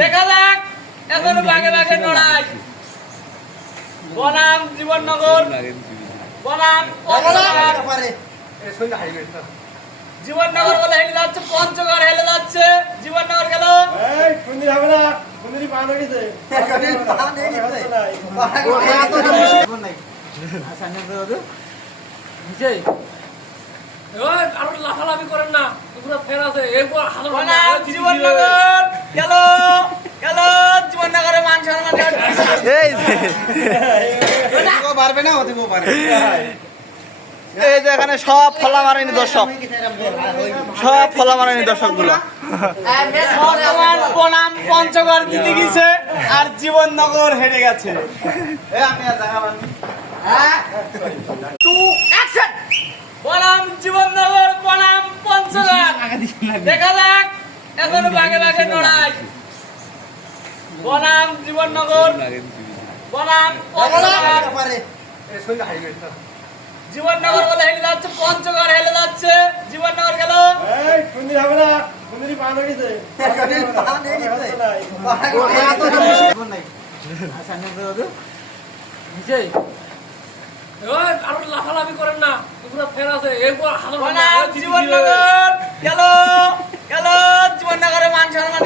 দেখা যাক এখন বাগে বাগে লড়াই। বনাম জীবননগর, বনাম জীবননগর বলে হেলে যাচ্ছে, পঞ্চগড় হেলে যাচ্ছে। জীবননগর গেল লাফালাফি করেন না, ফের আছে। জীবননগর গেল গেল, জীবননগরে মান সম্মান পারবে না, অতিব পারে। এই যে এখানে সব ফলা মারেনি দর্শক, সব ফলা মারেনি দর্শক গুলো। বনাম পঞ্চগড় জিতে গেছে আর জীবননগর হেরে গেছে। বনাম জীবননগর, বনাম পঞ্চগড়। দেখা যাক এখন বাগে বাগে লড়াই। বনাম জীবননগর, বনাম জীবননগর বলে হেলে যাচ্ছে, পঞ্চগড় হেলে যাচ্ছে। জীবননগর গেল লাফালাফি করেন না, ফের আছে। জীবননগর গেল গেল, জীবননগরে মান সম্মান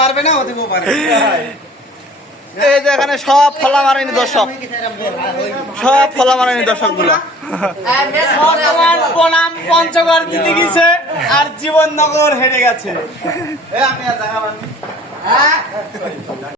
পারবে না, অতিব পারে। এই যে এখানে সব ফলা মারেনি দর্শক, সব ফলা মারেনি দর্শক গুলো। বনাম পঞ্চগড় জিতে গেছে আর জীবননগর হেরে গেছে।